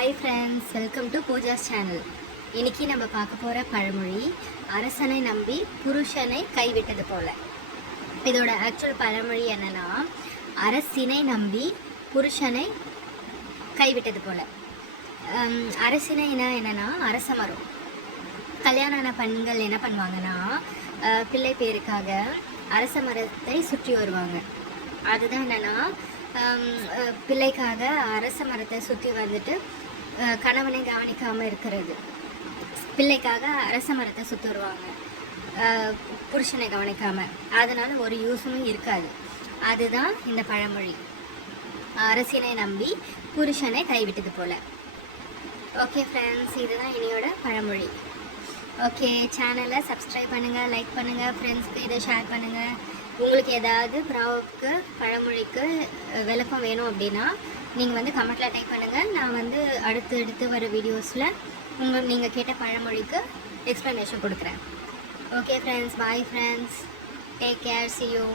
Hi friends, welcome to Pooja's channel. இன்றைக்கி நம்ம பார்க்க போகிற பழமொழி அரசனை நம்பி புருஷனை கைவிட்டது போல். இதோட ஆக்சுவல் பழமொழி என்னென்னா, அரசினை நம்பி புருஷனை கைவிட்டது போல். அரசினைனா என்னென்னா அரச மரம். கல்யாண ஆன பெண்கள் என்ன பண்ணுவாங்கன்னா, பிள்ளை பேருக்காக அரச மரத்தை சுற்றி வருவாங்க. அதுதான் என்னென்னா, பிள்ளைக்காக அரச மரத்தை சுற்றி வந்துட்டு கணவனை கவனிக்காமல் இருக்கிறது. பிள்ளைக்காக அரச மரத்தை சுற்றி வருவாங்க, புருஷனை கவனிக்காமல். அதனால் ஒரு யூஸும் இருக்காது. அதுதான் இந்த பழமொழி, அரசினை நம்பி புருஷனை கைவிட்டது போல். ஓகே ஃப்ரெண்ட்ஸ், இதுதான் இனியோட பழமொழி. ஓகே, சேனலை சப்ஸ்கிரைப் பண்ணுங்கள், லைக் பண்ணுங்கள், ஃப்ரெண்ட்ஸ்க்கு இதை ஷேர் பண்ணுங்கள். உங்களுக்கு ஏதாவது ப்ராவுக்கு பழமொழிக்கு விளக்கம் வேணும் அப்படின்னா நீங்கள் கமெண்ட்டில் டைப் பண்ணுங்கள். நான் அடுத்து வர வீடியோஸில் நீங்கள் கேட்ட பழமொழிக்கு எக்ஸ்ப்ளனேஷன் கொடுக்குறேன். Okay friends, bye friends, take care, see you.